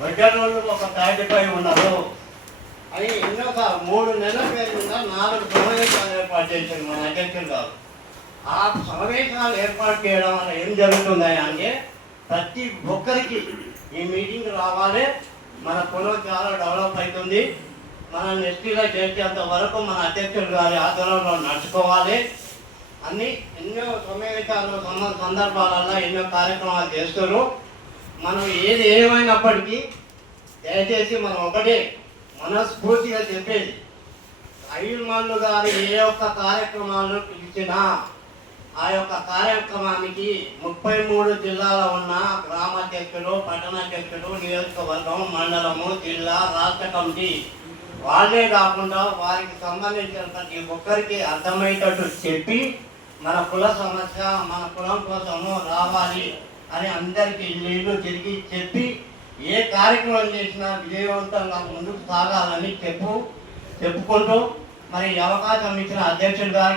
వడ్డరోళ్ళు ఒక తాటిపై ఉన్నారు అని ఎన్నోక 3 నెలల పేరుగా 4 సమావేశాలు ఏర్పాటు చేశారు మన అధ్యక్షులు గారు. ఆ సమావేశాలు ఏర్పాటు చేయడం వల్ల ఏం జరుగుతున్నాయి అంటే ప్రతి ఒక్కరికి ఈ మీటింగ్ రావాలి, మన కులం చాలా డెవలప్ అవుతుంది, మన ఎస్టీలో చేసేంత వరకు మన అధ్యక్షులు గారి ఆధ్వర్యంలో నడుచుకోవాలి అన్ని ఎన్నో సమావేశాలు సందర్భాలలో ఎన్నో కార్యక్రమాలు చేస్తారు. మనం ఏది ఏమైనప్పటికీ దయచేసి మనం ఒకటే మనస్ఫూర్తిగా చెప్పేది, అయ్యమల్లు గారు ఏ ఒక్క కార్యక్రమాలను పిలిచినా ఆ యొక్క కార్యక్రమానికి 33 జిల్లాలో ఉన్న గ్రామాధ్యక్షులు, పట్టణాధ్యక్షులు, నియోజకవర్గం, మండలము, జిల్లా, రాష్ట్ర కమిటీ వాళ్ళే కాకుండా వారికి సంబంధించిన ప్రతి ఒక్కరికి అర్థమయ్యేటట్టు చెప్పి మన కుల సమస్య, మన కులం కోసము రావాలి అని అందరికీ ఇల్లు తిరిగి చెప్పి ఏ కార్యక్రమం చేసినా విజయవంతంగా ముందుకు సాగాలని చెప్పుకుంటూ మరి అవకాశం ఇచ్చిన అధ్యక్షుడు గారికి